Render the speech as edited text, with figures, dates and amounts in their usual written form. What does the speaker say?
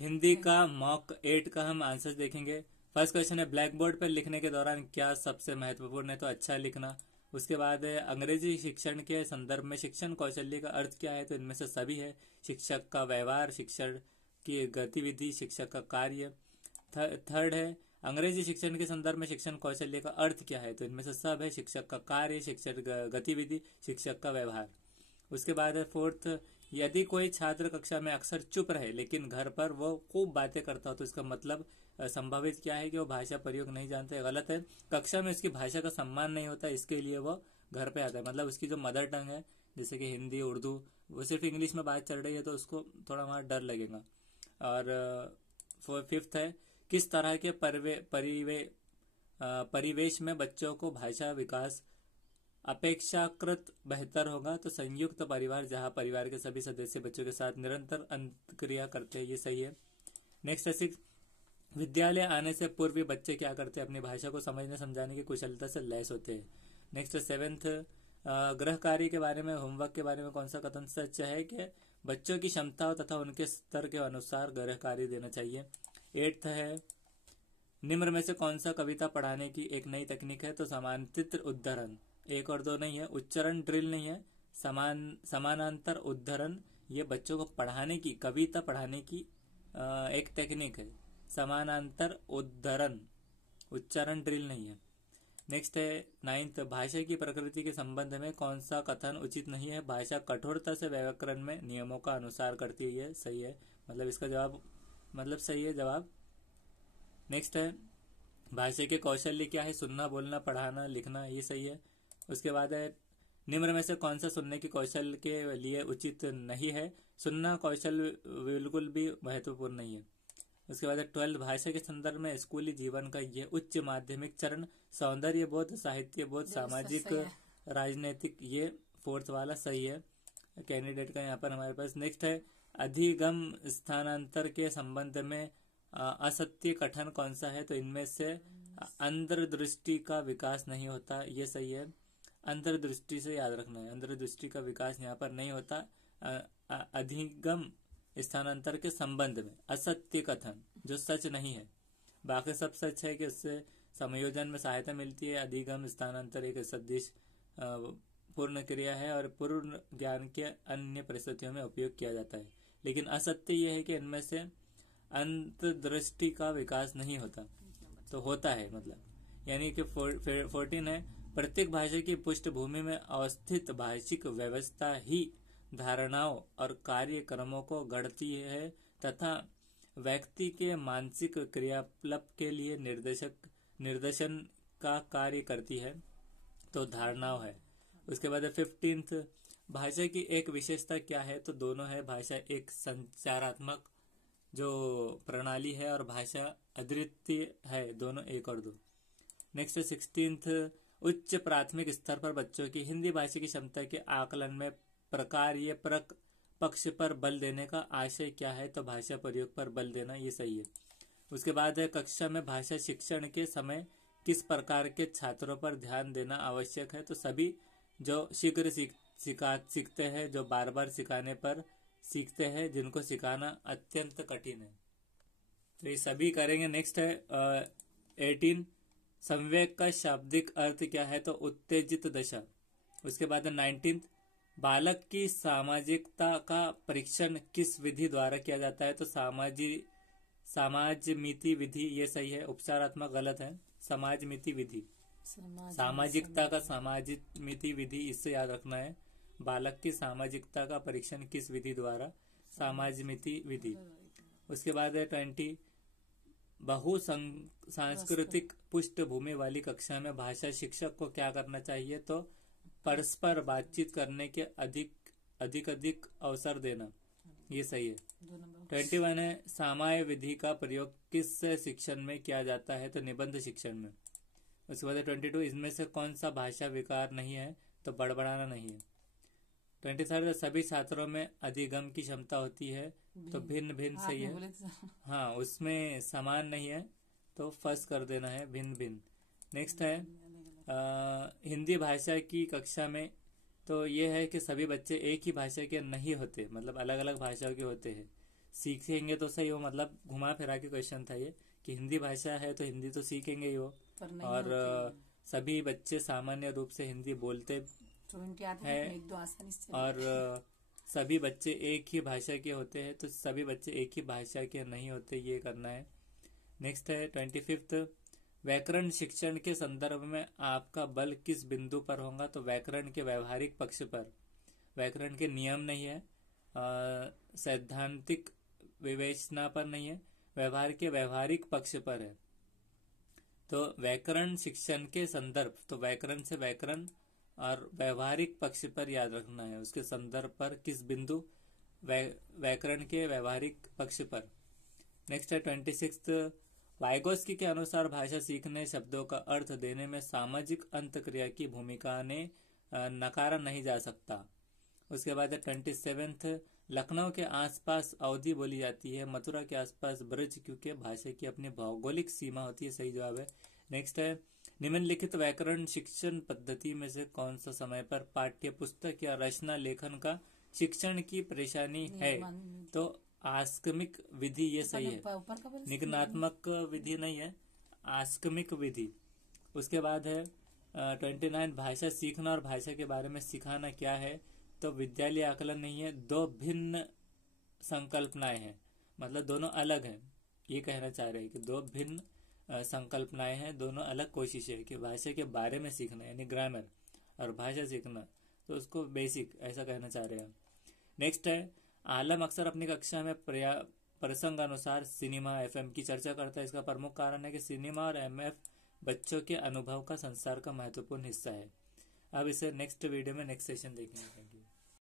हिंदी का मॉक 8 का हम आंसर देखेंगे। फर्स्ट क्वेश्चन है, ब्लैक बोर्ड पर लिखने के दौरान क्या सबसे महत्वपूर्ण है? तो अच्छा लिखना। उसके बाद है, अंग्रेजी शिक्षण के संदर्भ में शिक्षण कौशल्य का अर्थ क्या है? तो इनमें से सभी है। शिक्षक का व्यवहार, शिक्षण की गतिविधि, शिक्षक का कार्य। थर्ड है, अंग्रेजी शिक्षण के संदर्भ में शिक्षण कौशल्य का अर्थ क्या है? तो इनमें से सब है। शिक्षक का कार्य, शिक्षक गतिविधि, शिक्षक का व्यवहार। उसके बाद है फोर्थ, यदि कोई छात्र कक्षा में अक्सर चुप रहे लेकिन घर पर वो खूब बातें करता हो तो इसका मतलब संभावित क्या है कि वो भाषा प्रयोग नहीं जानते। गलत है। कक्षा में उसकी भाषा का सम्मान नहीं होता, इसके लिए वो घर पे आता है। मतलब उसकी जो मदर टंग है, जैसे कि हिंदी, उर्दू, वो सिर्फ इंग्लिश में बात चल रही है तो उसको थोड़ा वहाँ डर लगेगा। और फिफ्थ है, किस तरह के परिवेश में बच्चों को भाषा विकास अपेक्षाकृत बेहतर होगा? तो संयुक्त परिवार, जहां परिवार के सभी सदस्य बच्चों के साथ निरंतर अंतक्रिया करते हैं, ये सही है। नेक्स्ट है सिक्स, विद्यालय आने से पूर्व बच्चे क्या करते हैं? अपनी भाषा को समझने समझाने की कुशलता से लैस होते हैं। नेक्स्ट है सेवेंथ, गृह कार्य के बारे में, होमवर्क के बारे में कौन सा कथन सच है कि बच्चों की क्षमताओं तथा उनके स्तर के अनुसार गृह कार्य देना चाहिए। एट्थ है, निम्न में से कौन सा कविता पढ़ाने की एक नई तकनीक है? तो समानांतर उद्धरण, एक और दो नहीं है, उच्चारण ड्रिल नहीं है, समानांतर उद्धरण ये बच्चों को पढ़ाने की, कविता पढ़ाने की एक टेक्निक है। समानांतर उद्धरण, उच्चारण ड्रिल नहीं है। नेक्स्ट है नाइन्थ, भाषा की प्रकृति के संबंध में कौन सा कथन उचित नहीं है? भाषा कठोरता से व्याकरण में नियमों का अनुसार करती है, सही है। मतलब इसका जवाब, मतलब सही है जवाब। नेक्स्ट है, भाषा के कौशल्य क्या है? सुनना, बोलना, पढ़ाना, लिखना, ये सही है। उसके बाद है, निम्न में से कौन सा सुनने के कौशल के लिए उचित नहीं है? सुनना कौशल बिल्कुल भी महत्वपूर्ण नहीं है। उसके बाद 12, भाषा के संदर्भ में स्कूली जीवन का यह उच्च माध्यमिक चरण सौंदर्य बोध, साहित्य बोध, सामाजिक, राजनीतिक, ये फोर्थ वाला सही है कैंडिडेट का यहाँ पर हमारे पास। नेक्स्ट है, अधिगम स्थानांतर के संबंध में असत्य कथन कौन सा है? तो इनमें से अंतर्दृष्टि का विकास नहीं होता, ये सही है। अंतर्दृष्टि से याद रखना है, अंतर्दृष्टि का विकास यहाँ पर नहीं होता। अधिगम स्थानांतर के संबंध में असत्य कथन जो सच नहीं है, बाकी सब सच है कि उससे संयोजन में सहायता मिलती है। अधिगम स्थानांतर एक सदिश पूर्ण क्रिया है और पूर्ण ज्ञान के अन्य परिस्थितियों में उपयोग किया जाता है। लेकिन असत्य यह है कि इनमें से अंतर्दृष्टि का विकास नहीं होता, तो होता है मतलब। यानी कि 14 है, प्रत्येक भाषा की पृष्ठभूमि में अवस्थित भाषिक व्यवस्था ही धारणाओं और कार्यक्रमों को गढ़ती है तथा व्यक्ति के मानसिक क्रियाकलाप के लिए निर्देशन का कार्य करती है, तो धारणाओं है। उसके बाद 15, भाषा की एक विशेषता क्या है? तो दोनों है। भाषा एक संचारात्मक जो प्रणाली है और भाषा अद्वितीय है, दोनों एक और दो। नेक्स्ट 16, उच्च प्राथमिक स्तर पर बच्चों की हिंदी भाषा की क्षमता के आकलन में प्रकार्य पक्ष पर बल देने का आशय क्या है? तो भाषा प्रयोग पर बल देना, ये सही है। उसके बाद है, कक्षा में भाषा शिक्षण के समय किस प्रकार के छात्रों पर ध्यान देना आवश्यक है? तो सभी जो शीघ्र सीखते हैं, जो बार बार सिखाने पर सीखते हैं, जिनको सिखाना अत्यंत कठिन है, तो ये सभी करेंगे। नेक्स्ट है 18, संवेग का शाब्दिक अर्थ क्या है? तो उत्तेजित दशा। उसके बाद 19, बालक की सामाजिकता का परीक्षण किस विधि द्वारा किया जाता है? तो समाजमिति विधि, ये सही है। उपचारात्मक गलत है, समाजमिति विधि। सामाजिकता का समाजमिति विधि, इससे याद रखना है। बालक की सामाजिकता का परीक्षण किस विधि द्वारा? समाजमिति विधि। उसके बाद है 20, बहु सांस्कृतिक पृष्ठभूमि वाली कक्षा में भाषा शिक्षक को क्या करना चाहिए? तो परस्पर बातचीत करने के अधिक अवसर देना, ये सही है। 21 है, सामाय विधि का प्रयोग किस शिक्षण में किया जाता है? तो निबंध शिक्षण में। उसके बाद 22, इसमें से कौन सा भाषा विकार नहीं है? तो बड़बड़ाना नहीं है। 23, सभी छात्रों में अधिगम की क्षमता होती है, तो भिन्न भिन्न सही है। हाँ, उसमें समान नहीं है, तो फर्स्ट कर देना है, भिन्न भिन्न। नेक्स्ट है, हिंदी भाषा की कक्षा में, तो ये है कि सभी बच्चे एक ही भाषा के नहीं होते, मतलब अलग अलग भाषाओं के होते हैं। सीखेंगे तो सही हो, मतलब घुमा फिरा के क्वेश्चन था ये कि हिंदी भाषा है तो हिंदी तो सीखेंगे ही हो, पर नहीं और होती। सभी बच्चे सामान्य रूप से हिंदी बोलते ट्वेंटी आते हैं, हैं, एक दो आसानी से। और सभी बच्चे एक ही भाषा के होते हैं, तो सभी बच्चे एक ही भाषा के नहीं होते, ये करना है। नेक्स्ट है 25th, व्याकरण शिक्षण के संदर्भ में आपका बल किस बिंदु पर होगा? तो व्याकरण के व्यवहारिक पक्ष पर। व्याकरण के नियम नहीं है, सैद्धांतिक विवेचना पर नहीं है, व्यवहार के व्यवहारिक पक्ष पर है। तो व्याकरण शिक्षण के संदर्भ, तो व्याकरण से व्याकरण और व्यवहारिक पक्ष पर याद रखना है, उसके संदर्भ पर किस बिंदु? व्याकरण के व्यवहारिक पक्ष पर। नेक्स्ट है 26th, वाइगोस्की के अनुसार भाषा सीखने, शब्दों का अर्थ देने में सामाजिक अंतक्रिया की भूमिका ने नकारा नहीं जा सकता। उसके बाद है 27th, लखनऊ के आसपास अवधी बोली जाती है, मथुरा के आसपास ब्रज, क्योंकि भाषा की अपनी भौगोलिक सीमा होती है। सही जवाब है। नेक्स्ट है, निम्नलिखित व्याकरण शिक्षण पद्धति में से कौन सा समय पर पाठ्य पुस्तक या रचना लेखन का शिक्षण की परेशानी है? तो आस्कमिक विधि, ये सही है, निगनात्मक विधि नहीं है, आस्कमिक विधि। उसके बाद है 29, भाषा सीखना और भाषा के बारे में सिखाना क्या है? तो विद्यालय आकलन नहीं है, दो भिन्न संकल्पनाएं हैं, मतलब दोनों अलग हैं, ये कहना चाह रहे हैं कि दो भिन्न संकल्पनाएं हैं, दोनों अलग कोशिशें कि भाषा के बारे में सीखना यानी ग्रामर, और भाषा सीखना तो उसको बेसिक, ऐसा कहना चाह रहे हैं। नेक्स्ट है, आलम अक्सर अपनी कक्षा में प्रसंग अनुसार सिनेमा, एफएम की चर्चा करता है। इसका प्रमुख कारण है कि सिनेमा और एमएफ बच्चों के अनुभव का संसार का महत्वपूर्ण हिस्सा है। अब इसे नेक्स्ट वीडियो में नेक्स्ट सेशन देखेंगे।